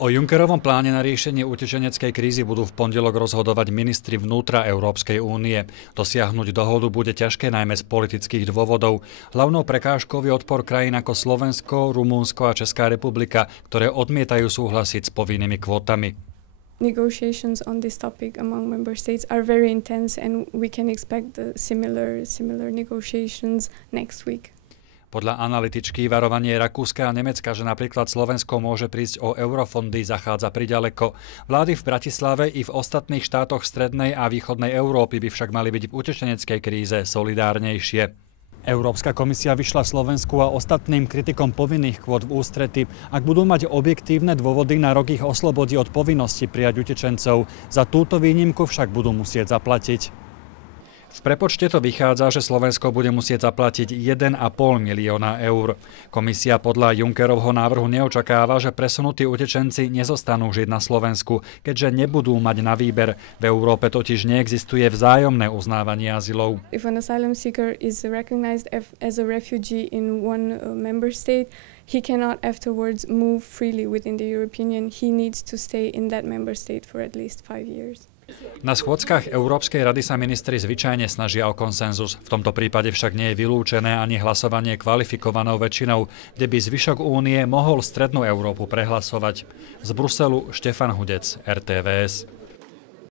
O Junckerovom pláne na riešenie utečeneckej krízy budú v pondelok rozhodovať ministri vnútra Európskej únie. Dosiahnuť dohodu bude ťažké najmä z politických dôvodov. Hlavnou prekážkou je odpor krajín ako Slovensko, Rumunsko a Česká republika, ktoré odmietajú súhlasiť s povinnými kvótami. Negotiations on this topic among member states are very intense and we can expect similar negotiations next week. Podľa analytičky varovanie Rakúska a Nemecka, že napríklad Slovensko môže prísť o eurofondy, zachádza priďaleko. Vlády v Bratislave i v ostatných štátoch strednej a východnej Európy by však mali byť v utečeneckej kríze solidárnejšie. Európska komisia vyšla Slovensku a ostatným kritikom povinných kvót v ústrety, ak budú mať objektívne dôvody, na rok ich oslobodí od povinnosti prijať utečencov. Za túto výnimku však budú musieť zaplatiť. V prepočte to vychádza, že Slovensko bude musieť zaplatiť 1,5 milióna eur. Komisia podľa Junckerovho návrhu neočakáva, že presunutí utečenci nezostanú žiť na Slovensku, keďže nebudú mať na výber. V Európe totiž neexistuje vzájomné uznávanie azylov. If an asylum seeker is recognized as a refugee in one member state, he cannot afterwards move freely within the European Union. He needs to stay in that member state for at least 5 years. Na schôdzkach Európskej rady sa ministri zvyčajne snažia o konsenzus. V tomto prípade však nie je vylúčené ani hlasovanie kvalifikovanou väčšinou, kde by zvyšok únie mohol strednú Európu prehlasovať. Z Bruselu Štefan Hudec, RTVS.